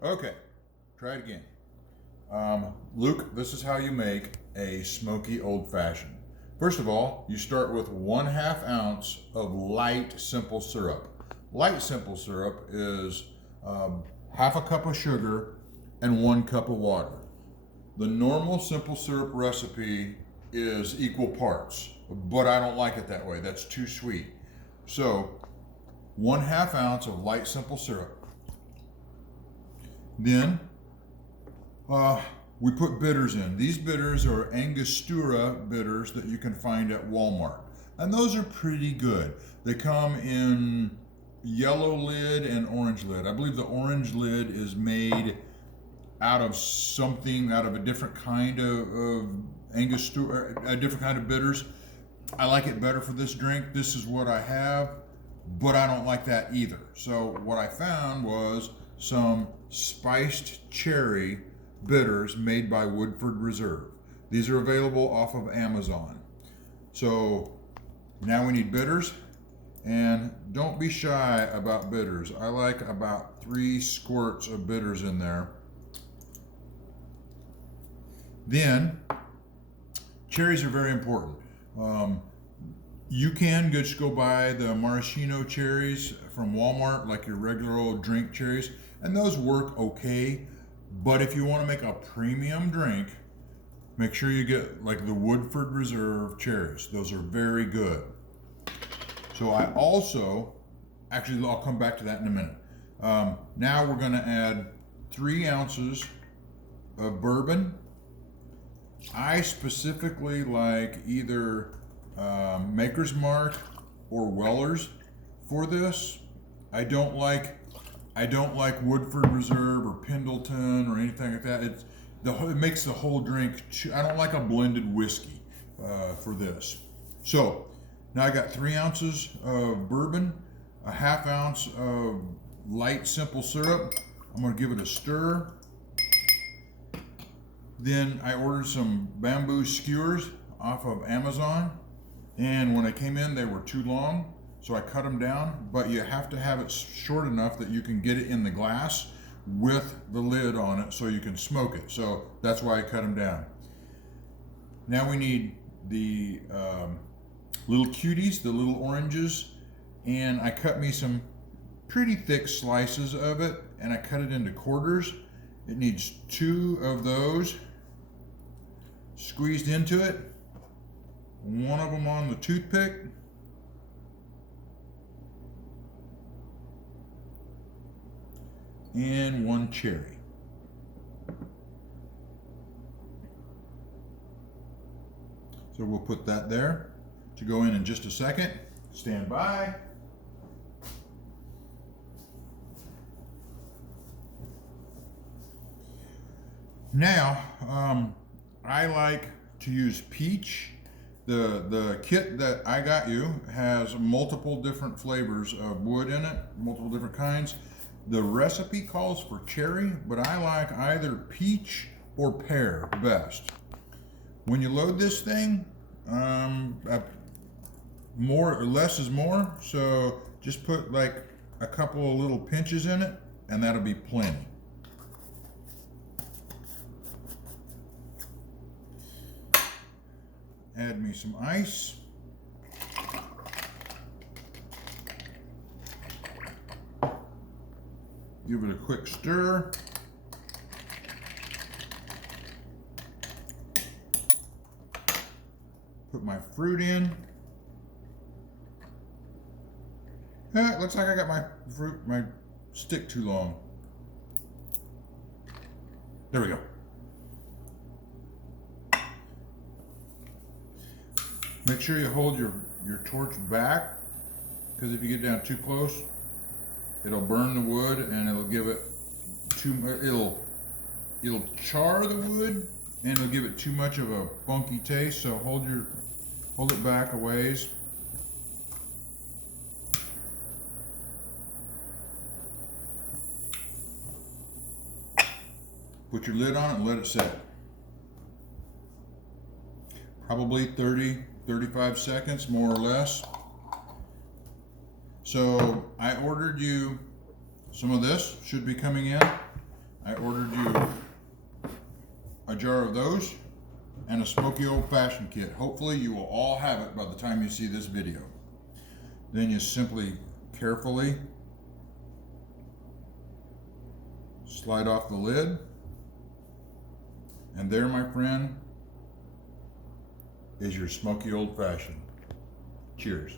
Okay, try it again. Luke, this is how you make a smoky old fashioned. First of all, you start with 1/2 ounce of light simple syrup. Light simple syrup is half a cup of sugar and 1 cup of water. The normal simple syrup recipe is equal parts, but I don't like it that way. That's too sweet. So, 1/2 ounce of light simple syrup. Then we put bitters in. These bitters are Angostura bitters that you can find at Walmart. And those are pretty good. They come in yellow lid and orange lid. I believe the orange lid is made out of a different kind of Angostura, a different kind of bitters. I like it better for this drink. This is what I have, but I don't like that either. So what I found was some spiced cherry bitters made by Woodford Reserve. These are available off of Amazon. So now we need bitters, and don't be shy about bitters. I like about 3 squirts of bitters in there. Then cherries are very important. You can just go buy the maraschino cherries from Walmart, like your regular old drink cherries, and those work okay. But if you want to make a premium drink, make sure you get like the Woodford Reserve cherries. Those are very good. So I'll come back to that in a minute. Now we're going to add 3 ounces of bourbon. I specifically like either Maker's Mark or Weller's for this. I don't like Woodford Reserve or Pendleton or anything like that. It makes the whole drink. I don't like a blended whiskey for this. So now I got 3 ounces of bourbon, 1/2 ounce of light simple syrup. I'm going to give it a stir. Then I ordered some bamboo skewers off of Amazon, and when I came in they were too long, so I cut them down, but you have to have it short enough that you can get it in the glass with the lid on it so you can smoke it. So that's why I cut them down. Now we need the little cuties, the little oranges, and I cut me some pretty thick slices of it, and I cut it into quarters. It needs 2 of those squeezed into it, 1 of them on the toothpick, and 1 cherry. So we'll put that there to go in just a second. Stand by. Now, I like to use peach. The kit that I got you has multiple different flavors of wood in it, multiple different kinds. The recipe calls for cherry, but I like either peach or pear best. When you load this thing, more or less is more, so just put like a couple of little pinches in it, and that'll be plenty. Add me some ice. Give it a quick stir. Put my fruit in. It looks like I got my stick too long. There we go. Make sure you hold your torch back, because if you get down too close, it'll burn the wood and it'll give it it'll char the wood and it'll give it too much of a funky taste. So hold it back a ways. Put your lid on it and let it set. Probably 30-35 seconds, more or less. So I ordered you some of this, should be coming in. I ordered you a jar of those and a Smoky Old Fashioned kit. Hopefully you will all have it by the time you see this video. Then you simply carefully slide off the lid. And there, my friend, is your Smoky Old Fashioned. Cheers.